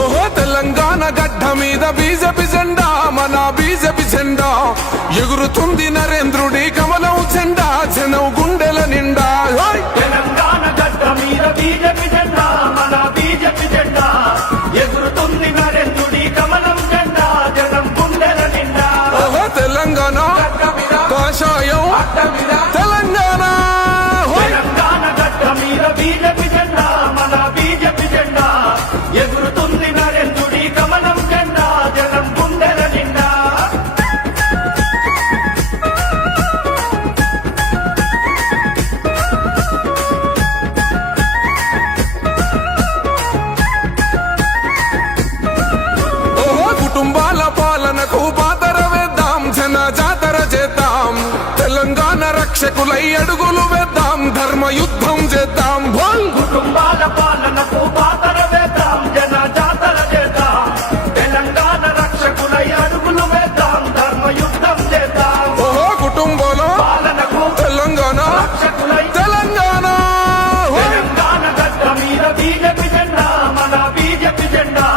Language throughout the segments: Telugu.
ఓహో తెలంగాణ గడ్డ మీద బీజేపీ జెండా, మన బీజేపీ జెండా ఎగురుతుంది నరేంద్రుడి కమలం జెండా, జనం గుండెల నిండా. తెలంగాణ గడ్డ మీద బీజేపీ జెండా, మన బీజేపీ జెండా ఎగురుతుంది నరేంద్రుడి కమలం జెండా, జనం గుండెల నిండా. ఓహో తెలంగాణ కాషాయం తెలంగాణ, తెలంగాణ గడ్డ మీద బీజేపీ జెండా, మన బీజేపీ జెండా ఎగురుతుంది నరేంద్రుడి కమలం జెండా, జనం గుండెల నిండా. ఓహో కుటుంబాల పాలనకు పాతర వేద్దాం, జన జాతర చేద్దాం, తెలంగాణ రక్షకులై అడుగులు వేద్దాం, ధర్మ యుద్ధం చేద్దాం. కుటుంబాల పాలనకు పాతర వేద్దాం, జన జాతర చేద్దాం, తెలంగాణ రక్షకులై అడుగులు వేద్దాం, ధర్మ యుద్ధం చేద్దాం. ఓహో కుటుంబాల పాలనకు తెలంగాణ రక్షకులై తెలంగాణ, తెలంగాణ గడ్డ మీద బీజేపీ జెండా, మన బీజేపీ జెండా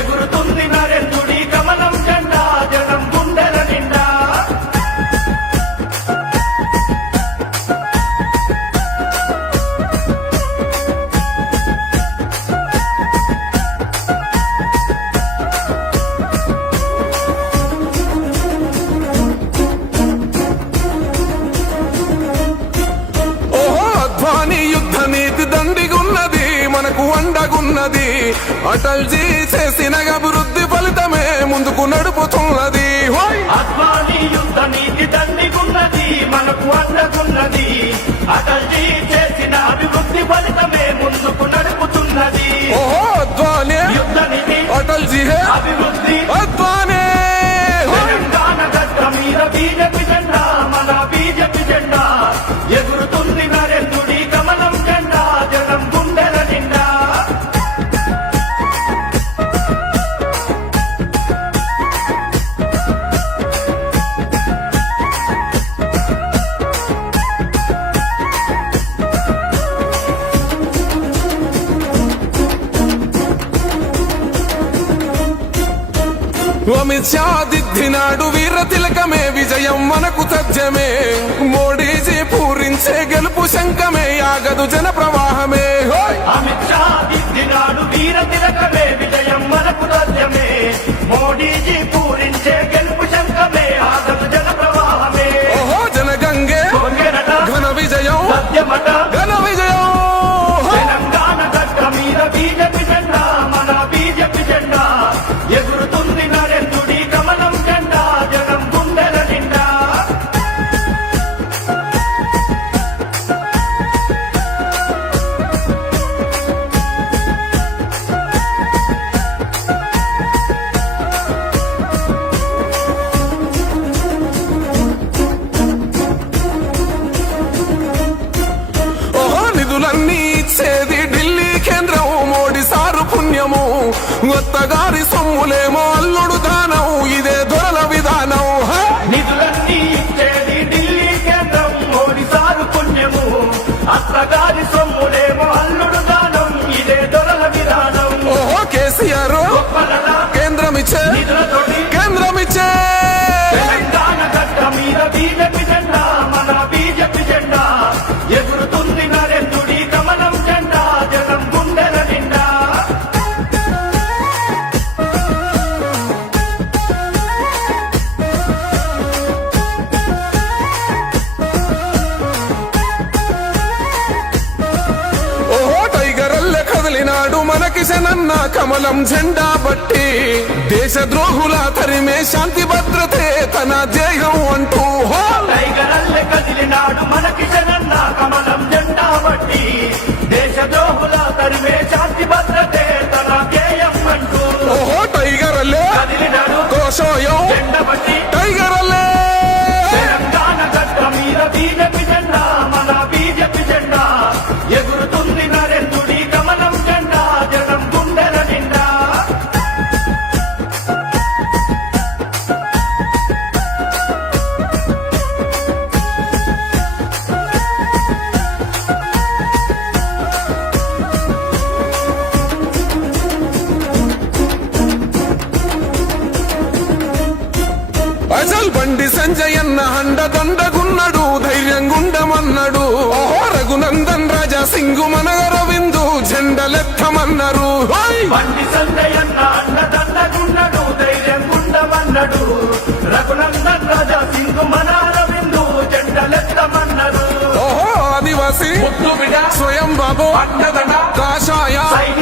ఎగురుతుంది నరేంద్రుడి కమలం జెండా, జనం గుండెల నిండా. ఓహో అద్వానీ యుద్ధ నీతి దండిగున్నది, మనకు అండగున్నది, అటల్జీ చేసిన అభివృద్ధి ఫలితమే ముందుకు నడుపుతున్నది. అద్వానీ యుద్ధ నీతి దండిగున్నది, మనకు అండగున్నది, అటల్జీ చేసిన అభివృద్ధి ఫలితమే ముందుకు నడుపుతున్నది. ఓహో అద్వానీ యుద్ధ నీతి అటల్జీ హే అభివృద్ధి అద్వానీ, తెలంగాణ గడ్డ మీద బీజేపీ జెండా, మన బీజేపీ జెండా ఎగురుతుంది నరేంద్రుడి కమలం జెండా, జనం గుండెల నిండా. అమిత్ షా దిద్దినాడు వీర తిలకమే, విజయం మనకు తథ్యమే, మోడీజీ పూరించే గెలుపు శంఖమే, ఆగదు జన ప్రవాహమే. అమిత్ షా దిద్దినాడు వీర తిలకమే, విజయం మనకు తథ్యమే, మోడీజీ పూరించే గెలుపు శంఖమే, ఆగదు జన ప్రవాహమే. ఓహో జనగంగే కొంగెనట ఘన విజయం, సత్యమట ఘన విజయం. తెలంగాణ గడ్డ మీద బీజేపీ జెండా, మన బీజేపీ జెండా ఎగురుతుంది నరేంద్రుడి కమలం జెండా, జనం గుండెల నిండా. ఓహో నిధులన్నీ ఇచ్చేది ఢిల్లీ కేంద్రం, మోడీ సారు పుణ్యము, ఒత్తగారి సొమ్ములేమో అల్లుడు దానం, ఇదే దొరల విధానం. నిధులన్నీ ఇచ్చేది ఢిల్లీ కేంద్రం, మోడీ సారు పుణ్యము, అత్తగారి సొమ్ములేమో అల్లుడు దానం, ఇదే దొరల విధానం. ఓహో కేసీఆర్ గొప్పలట కేంద్రమిచ్చే నిధులతోటి కేంద్రమిచ్చే, తెలంగాణ గడ్డ మీద బీజేపీ జెండా, మన బీజేపీ జెండా ఎగురుతుంది నరేంద్రుడి కమలం జెండా, జనం గుండెల నిండా. ఓహో టైగర్ అల్లె కదిలినాడు మన కిషనన్న కమలం జెండా బట్టి, దేశ ద్రోహుల తరిమే శాంతి భద్రతే తన ధ్యేయం అంటూ. టైగరల్లె కదిలినాడు మనకి జనన్న కమలం జెండా బట్టి, దేశ ద్రోహుల తరిమే శాంతి భద్రతే తన ధ్యేయం అంటూ. ఓహో టైగర్ అల్లె కదిలినాడు కోసోయం జెండ బట్టి, టైగర్ అల్లె. తెలంగాణ గడ్డ మీద బీజేపీ జెండా, మన బీజేపీ జెండా ఎగురుతుంది నరేంద్రుడి కమలం జెండా, జనం గుండెల నిండా. సంజయన్న అండదండగున్నడు ధైర్యంగుండమన్నాడు ఓహో రఘునందన్ రాజా సింగు మన రవిందు జెండలెత్తమన్నారు ఓయ్! బండి సంజయన్న అన్నదండగున్నడు ధైర్యం గుండమన్నడు రఘునందన్ రాజా సింగు మన రవిందు జెండలెత్తమన్నారు ఓహో ఆదివాసి ముద్దు బిడ స్వయం బాబు అన్నదండ కాషాయ సైనిక